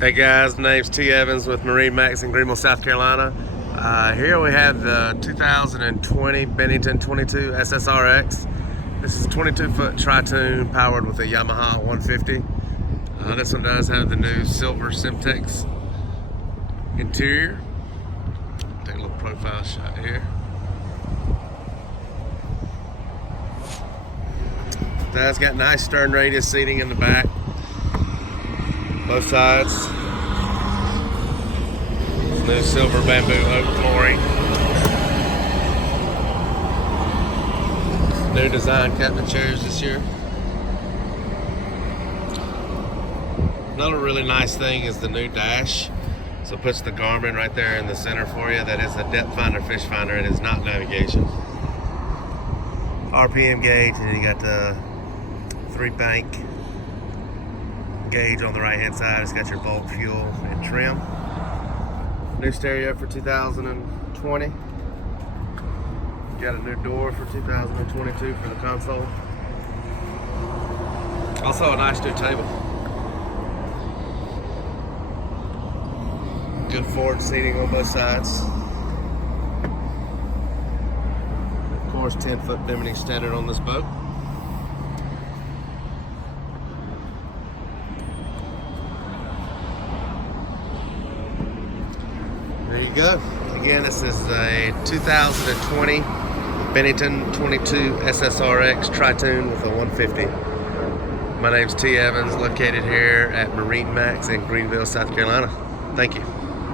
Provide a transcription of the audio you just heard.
Hey guys, my name's T. Evans with MarineMax in Greenville, South Carolina. Here we have the 2020 Bennington 22SSRX. This is a 22-foot Tritoon powered with a Yamaha 150. This one does have the new silver Simtex interior. Take a little profile shot here. It's got nice stern radius seating in the back. Both sides. New silver bamboo oak flooring. New design captain chairs this year. Another really nice thing is the new dash. So it puts the Garmin right there in the center for you. That is a depth finder, fish finder. It is not navigation. RPM gauge, and then you got the 3-bank gauge on the right hand side. It's got your bulk fuel and trim. New stereo for 2020. Got a new door for 2022 for the console. Also a nice new table. Good forward seating on both sides. Of course, 10-foot Bennington standard on this boat. There you go. Again, this is a 2020 Bennington 22SSRX Tritoon with a 150. My name's T. Evans, located here at MarineMax in Greenville, South Carolina. Thank you.